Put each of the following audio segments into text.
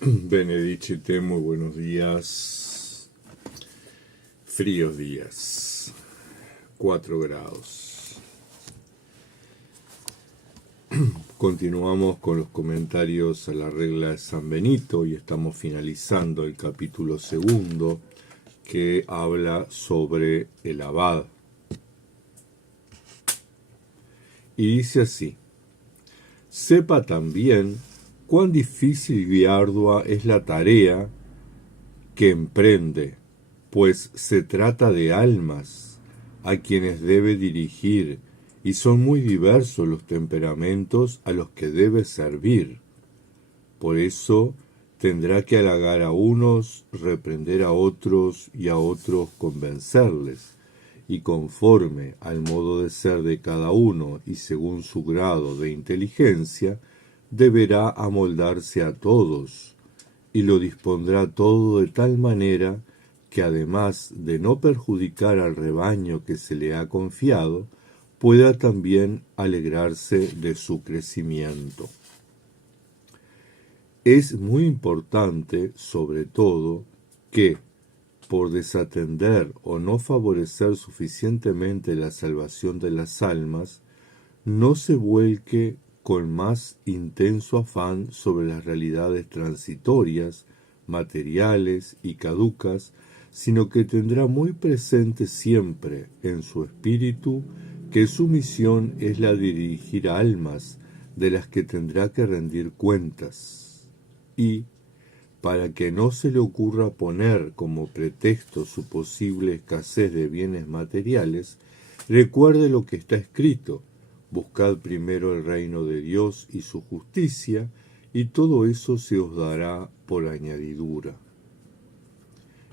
Benedicite, muy buenos días. Fríos días, 4 grados. Continuamos con los comentarios a la regla de San Benito y estamos finalizando el capítulo segundo que habla sobre el abad. Y dice así: sepa también cuán difícil y ardua es la tarea que emprende, pues se trata de almas a quienes debe dirigir, y son muy diversos los temperamentos a los que debe servir. Por eso tendrá que halagar a unos, reprender a otros y a otros convencerles, y conforme al modo de ser de cada uno y según su grado de inteligencia, deberá amoldarse a todos, y lo dispondrá todo de tal manera que, además de no perjudicar al rebaño que se le ha confiado, pueda también alegrarse de su crecimiento. Es muy importante, sobre todo, que, por desatender o no favorecer suficientemente la salvación de las almas, no se vuelque con más intenso afán sobre las realidades transitorias, materiales y caducas, sino que tendrá muy presente siempre en su espíritu que su misión es la de dirigir almas de las que tendrá que rendir cuentas. Y, para que no se le ocurra poner como pretexto su posible escasez de bienes materiales, recuerde lo que está escrito: buscad primero el reino de Dios y su justicia, y todo eso se os dará por añadidura.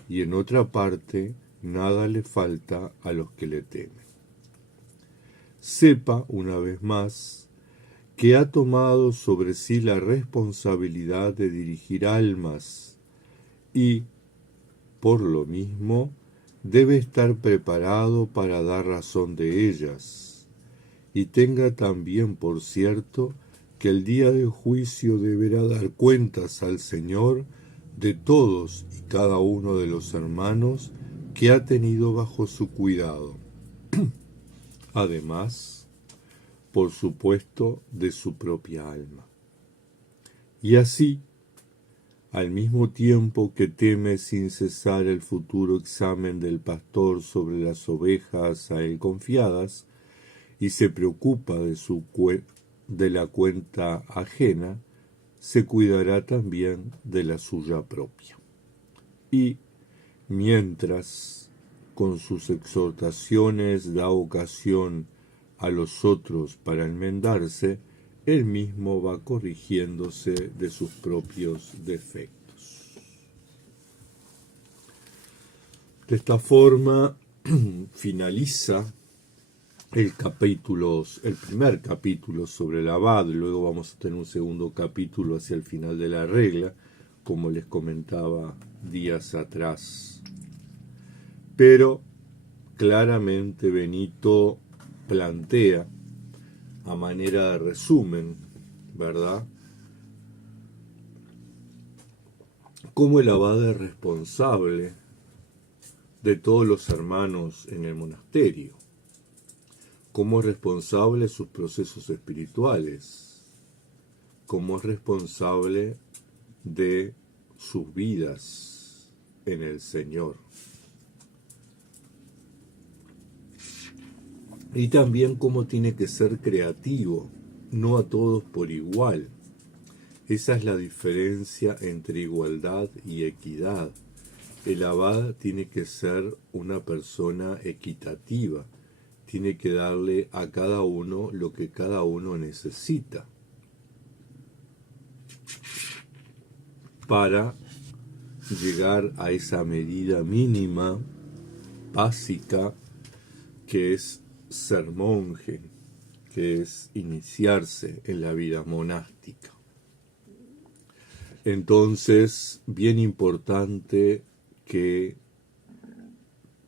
Y en otra parte, nada le falta a los que le temen. Sepa, una vez más, que ha tomado sobre sí la responsabilidad de dirigir almas y, por lo mismo, debe estar preparado para dar razón de ellas. Y tenga también por cierto que el día del juicio deberá dar cuentas al Señor de todos y cada uno de los hermanos que ha tenido bajo su cuidado. Además, por supuesto, de su propia alma. Y así, al mismo tiempo que teme sin cesar el futuro examen del pastor sobre las ovejas a él confiadas, y se preocupa de la cuenta ajena, se cuidará también de la suya propia. Y, mientras con sus exhortaciones da ocasión a los otros para enmendarse, él mismo va corrigiéndose de sus propios defectos. De esta forma finaliza el primer capítulo sobre el abad. Luego vamos a tener un segundo capítulo hacia el final de la regla, como les comentaba días atrás. Pero claramente Benito plantea, a manera de resumen, ¿verdad?, cómo el abad es responsable de todos los hermanos en el monasterio, cómo es responsable de sus procesos espirituales, cómo es responsable de sus vidas en el Señor. Y también cómo tiene que ser creativo, no a todos por igual. Esa es la diferencia entre igualdad y equidad. El abad tiene que ser una persona equitativa, tiene que darle a cada uno lo que cada uno necesita para llegar a esa medida mínima, básica, que es ser monje, que es iniciarse en la vida monástica. Entonces, bien importante que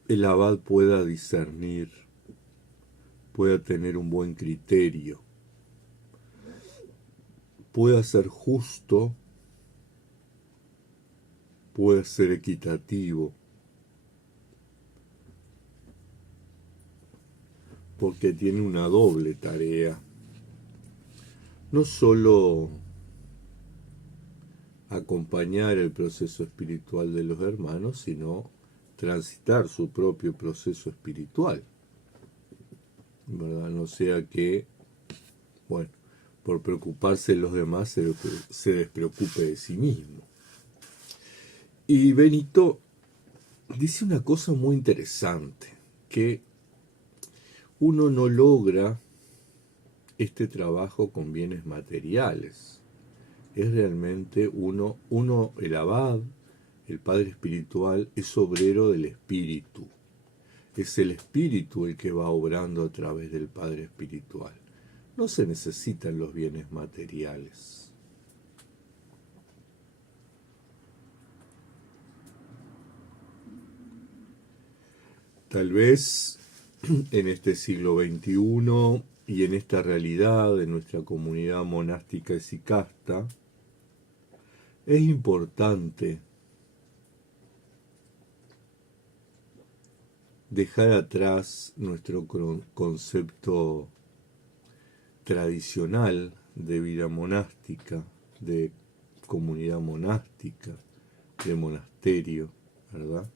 el abad pueda discernir, pueda tener un buen criterio, pueda ser justo puede ser equitativo, porque tiene una doble tarea. No solo acompañar el proceso espiritual de los hermanos, sino transitar su propio proceso espiritual, ¿verdad? No sea que, bueno, por preocuparse de los demás se despreocupe de sí mismo. Y Benito dice una cosa muy interesante, que uno no logra este trabajo con bienes materiales. Es realmente uno, el abad, el padre espiritual, es obrero del espíritu. Es el espíritu el que va obrando a través del padre espiritual. No se necesitan los bienes materiales. Tal vez en este siglo XXI y en esta realidad de nuestra comunidad monástica esicasta, es importante dejar atrás nuestro concepto tradicional de vida monástica, de comunidad monástica, de monasterio, ¿verdad?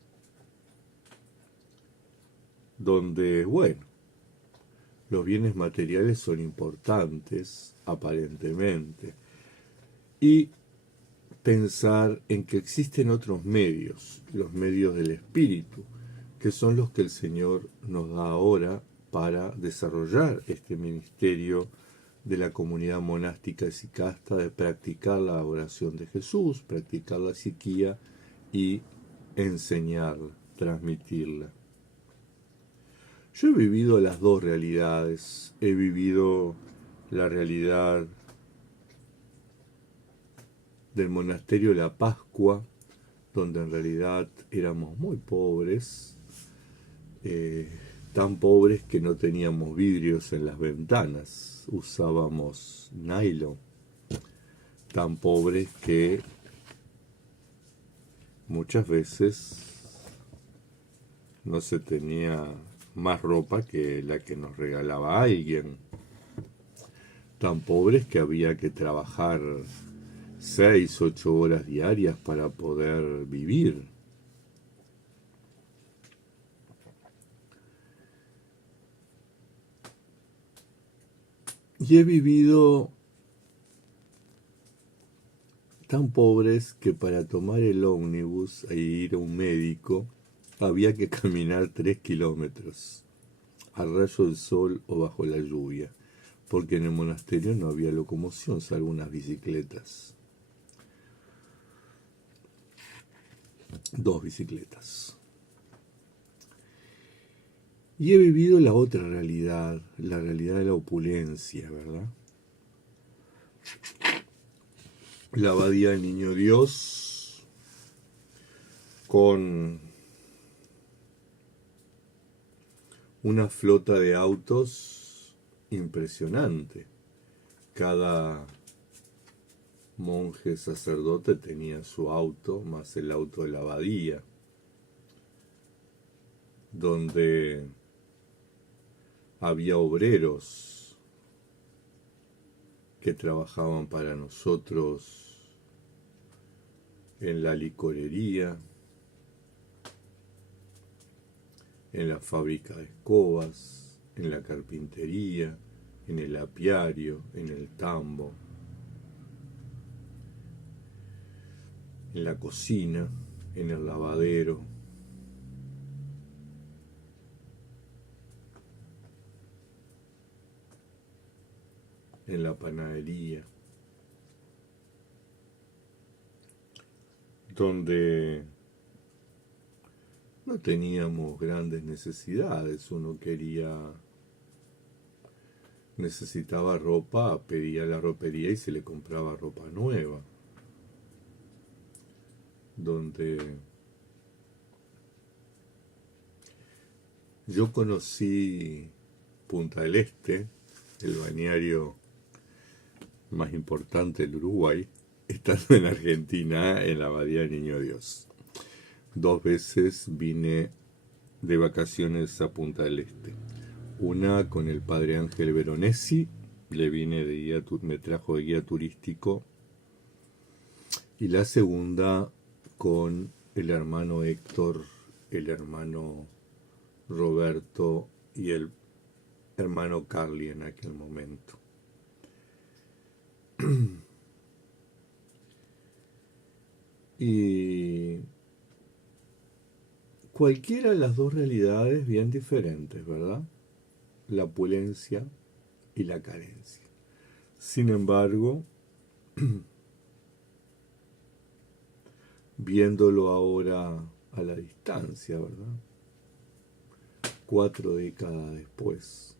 Donde, bueno, los bienes materiales son importantes, aparentemente, y pensar en que existen otros medios, los medios del espíritu, que son los que el Señor nos da ahora para desarrollar este ministerio de la comunidad monástica esicasta, de practicar la oración de Jesús, practicar la siquía y enseñarla, transmitirla. Yo he vivido las dos realidades. He vivido la realidad del monasterio La Pascua, donde en realidad éramos muy pobres, tan pobres que no teníamos vidrios en las ventanas, usábamos nylon, tan pobres que muchas veces no se tenía más ropa que la que nos regalaba alguien, tan pobres que había que trabajar 6, 8 horas diarias para poder vivir. Y he vivido tan pobres que para tomar el ómnibus e ir a un médico había que caminar 3 kilómetros al rayo del sol o bajo la lluvia, porque en el monasterio no había locomoción, salvo unas bicicletas. 2 bicicletas. Y he vivido la otra realidad, la realidad de la opulencia, ¿verdad? La abadía del Niño Dios, con una flota de autos impresionante. Cada monje sacerdote tenía su auto, más el auto de la abadía, donde había obreros que trabajaban para nosotros en la licorería, en la fábrica de escobas, en la carpintería, en el apiario, en el tambo, en la cocina, en el lavadero. En la panadería, donde no teníamos grandes necesidades. Uno necesitaba ropa, pedía a la ropería y se le compraba ropa nueva. Donde yo conocí Punta del Este, el balneario más importante del Uruguay, estando en Argentina, en la abadía del Niño Dios. 2 veces vine de vacaciones a Punta del Este. Una con el padre Ángel Veronesi, le vine de guía, me trajo de guía turístico. Y la segunda con el hermano Héctor, el hermano Roberto y el hermano Carly en aquel momento. Y cualquiera de las dos realidades bien diferentes, ¿verdad? La opulencia y la carencia. Sin embargo, viéndolo ahora a la distancia, ¿verdad? 4 décadas después,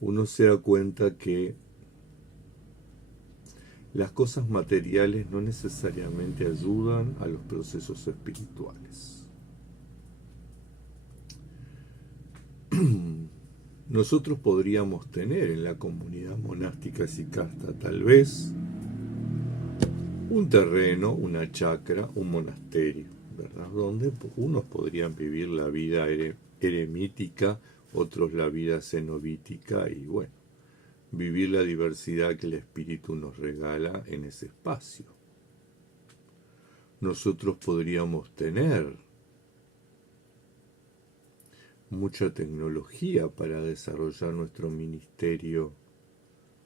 uno se da cuenta que las cosas materiales no necesariamente ayudan a los procesos espirituales. Nosotros podríamos tener en la comunidad monástica Sicasta tal vez un terreno, una chacra, un monasterio, ¿verdad? Donde unos podrían vivir la vida eremítica, otros la vida cenobítica y bueno, vivir la diversidad que el espíritu nos regala en ese espacio. Nosotros podríamos tener mucha tecnología para desarrollar nuestro ministerio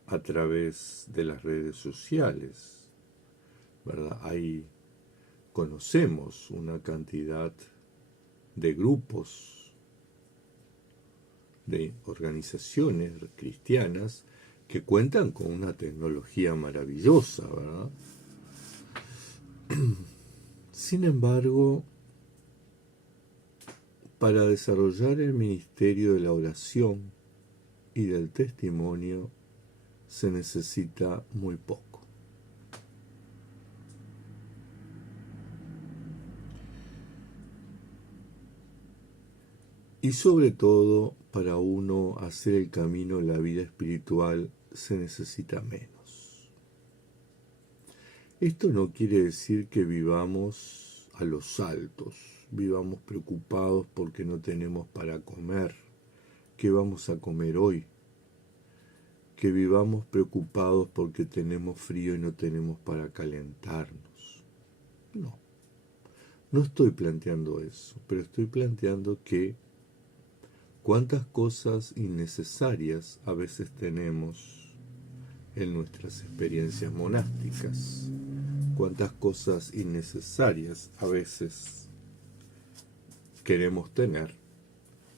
a través de las redes sociales, ¿verdad? Ahí conocemos una cantidad de grupos, de organizaciones cristianas que cuentan con una tecnología maravillosa, ¿verdad? Sin embargo, para desarrollar el ministerio de la oración y del testimonio se necesita muy poco. Y sobre todo, para uno hacer el camino en la vida espiritual se necesita menos. Esto no quiere decir que vivamos a los saltos, vivamos preocupados porque no tenemos para comer, qué vamos a comer hoy, que vivamos preocupados porque tenemos frío y no tenemos para calentarnos. No estoy planteando eso, pero estoy planteando que cuántas cosas innecesarias a veces tenemos en nuestras experiencias monásticas, cuántas cosas innecesarias a veces queremos tener,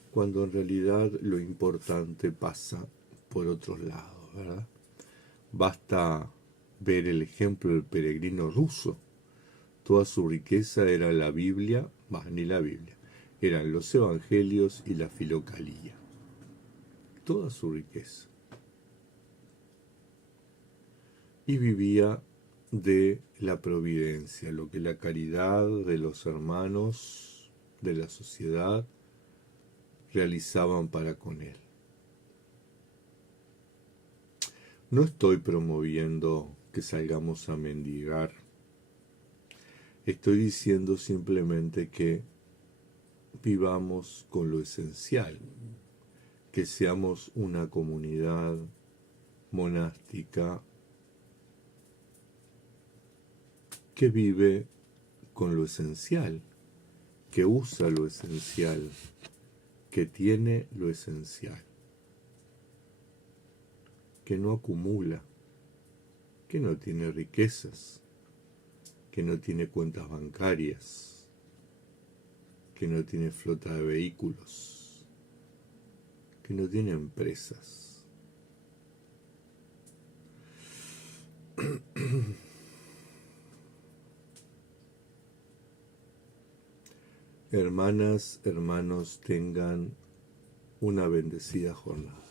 cuando en realidad lo importante pasa por otros lados, ¿verdad? Basta ver el ejemplo del peregrino ruso. Toda su riqueza era la Biblia, ni la Biblia, eran los evangelios y la filocalía. Toda su riqueza. Y vivía de la providencia, lo que la caridad de los hermanos de la sociedad realizaban para con él. No estoy promoviendo que salgamos a mendigar. Estoy diciendo simplemente que vivamos con lo esencial, que seamos una comunidad monástica que vive con lo esencial, que usa lo esencial, que tiene lo esencial, que no acumula, que no tiene riquezas, que no tiene cuentas bancarias, que no tiene flota de vehículos, que no tiene empresas. Hermanas, hermanos, tengan una bendecida jornada.